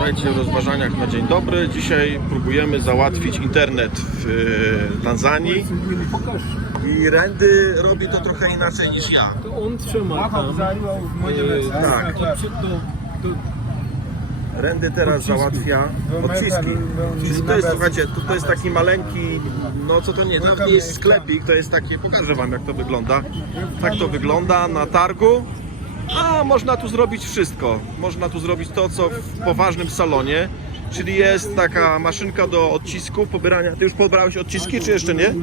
Witajcie w rozważaniach na dzień dobry. Dzisiaj próbujemy załatwić internet w e, Tanzanii i Randy robi to trochę inaczej niż ja. To on trzyma tam. e, Tak. To, przy- to, to, Randy teraz załatwia odciski. Czyli to jest, słuchajcie, to, to jest taki maleńki, no co to nie, to nie jest sklepik, to jest takie, pokażę wam jak to wygląda. Tak to wygląda na targu. A można tu zrobić wszystko. Można tu zrobić to, co w poważnym salonie. Czyli jest taka maszynka do odcisków, pobierania. Ty już pobrałeś odciski, czy jeszcze nie?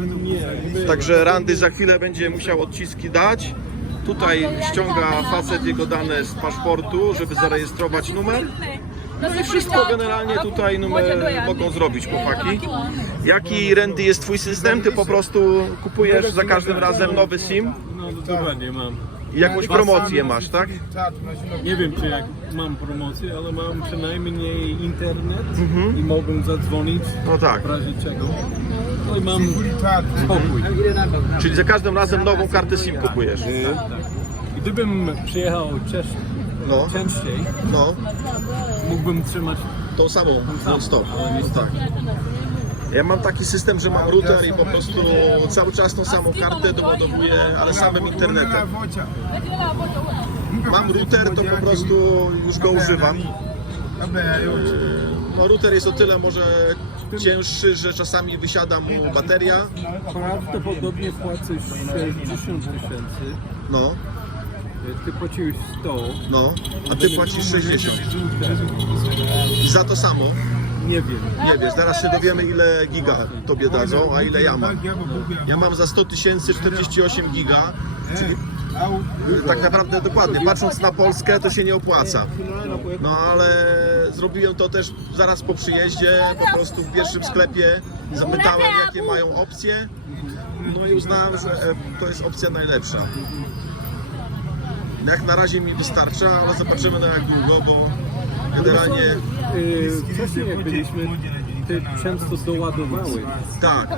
Także Randy za chwilę będzie musiał odciski dać. Tutaj ściąga facet jego dane z paszportu, żeby zarejestrować numer. No i wszystko generalnie tutaj numer mogą zrobić chłopaki. Jaki Randy jest twój system? Ty po prostu kupujesz za każdym razem nowy SIM no dobra, nie mam. I jakąś promocję masz, tak? Nie wiem, czy jak mam promocję, ale mam przynajmniej internet Mhm. i mogę zadzwonić No tak. w razie czego. No i mam spokój. Czyli za każdym razem nową kartę SIM kupujesz. Gdybym przyjechał Czesz, No, częściej, no, mógłbym trzymać tą samą non stop. ale No niestety. Ja mam taki system, że mam router i po prostu cały czas tą samą kartę doładowuję, ale samym internetem. Mam router, to po prostu już go używam. No router jest o tyle może cięższy, że czasami wysiada mu bateria. Prawdopodobnie płacę 60 tysięcy. No, Ty płaciłeś 100. no, a ty płacisz 60. I za to samo, Nie wiem. nie wiesz, zaraz się dowiemy ile giga tobie dadzą, a ile ja mam. Ja mam za 100 tysięcy 48 giga, czyli tak naprawdę dokładnie, patrząc na Polskę to się nie opłaca. No ale zrobiłem to też zaraz po przyjeździe, po prostu w pierwszym sklepie zapytałem jakie mają opcje, no i uznałem, że e, to jest opcja najlepsza. Jak na razie mi wystarcza, ale zobaczymy na jak długo, bo generalnie Yy, Wcześniej jak byliśmy, ty często doładowałeś. tak,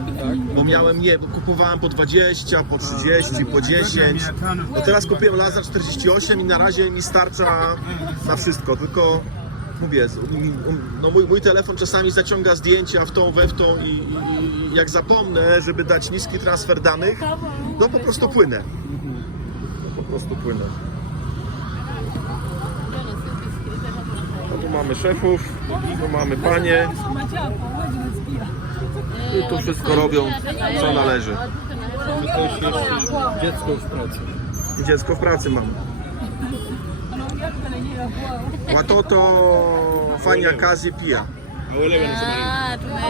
bo miałem nie, bo kupowałem po 20, po 30, po 10. No teraz kupiłem Lazar 48 i na razie mi starcza na wszystko, tylko mówię, no mój, mój telefon czasami zaciąga zdjęcia w tą, we w tą i, i, i jak zapomnę, żeby dać niski transfer danych, no po prostu płynę. No po prostu płynę. Tu mamy szefów, tu mamy panie i tu wszystko robią, co należy. Dziecko w pracy. Dziecko w pracy mam. Watoto fanya kazi tunaelewa.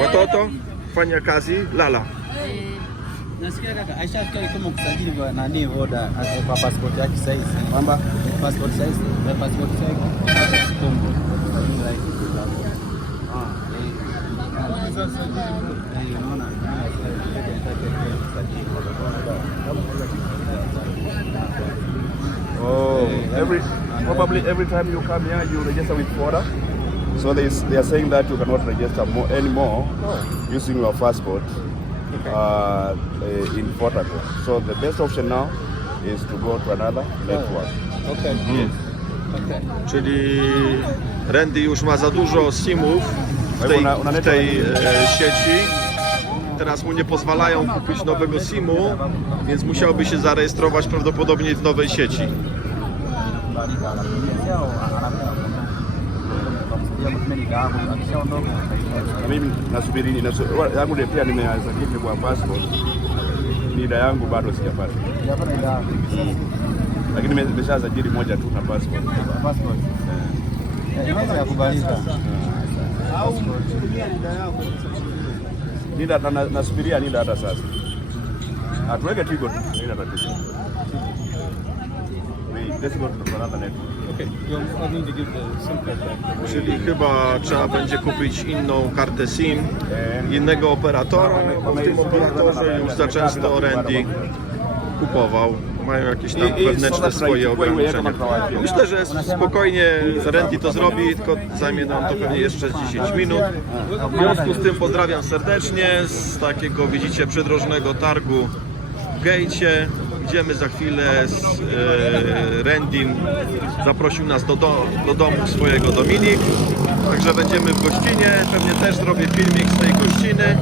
Watoto fanya kazi lala. Nasikia kaka Aisha tukiwa kama kusajili kwa nani voda kwa passport yake size kwamba passport kwa passport yake Oh, every probably every time you come here, you register with Fora. So they, they are saying that you cannot register more anymore using your passport uh, eh, in Portugal. So the best option now is to go to another network. Okej. Okej. Czyli Randy już ma za dużo simów w tej, w tej e, sieci. Teraz mu nie pozwalają kupić nowego simu, więc musiałby się zarejestrować prawdopodobnie w nowej sieci. Na mimi nasubiri nasu- wa- yangu ndio pia nimesajili kwa passport. Nida yangu bado sijapata. Lakini nime- nimeshasajili moja tu na passport. Passport. Eh, inaweza kukubalika. Nida na- na- nasubiria Nida hata sasa. Atuweke Tigo tu, tatizo. Czyli chyba trzeba będzie kupić inną kartę SIM, innego operatora. bo W tym operatorze już za często Randy kupował. Mają jakieś tam wewnętrzne swoje ograniczenia. Myślę, że spokojnie Randy to zrobi, tylko zajmie nam to pewnie jeszcze 10 minut. W związku z tym pozdrawiam serdecznie z takiego, widzicie, przydrożnego targu w Gejcie. Idziemy za chwilę z e, Randym. Zaprosił nas do, do, do domu swojego Dominik. Także będziemy w gościnie. Pewnie też zrobię filmik z tej gościny.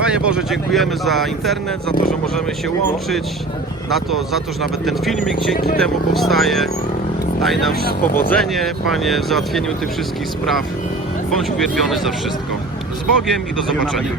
Panie Boże, dziękujemy za internet, za to, że możemy się łączyć, na to, za to, że nawet ten filmik dzięki temu powstaje. Daj nam powodzenie, Panie, w załatwieniu tych wszystkich spraw. Bądź uwielbiony za wszystko. Z Bogiem i do zobaczenia.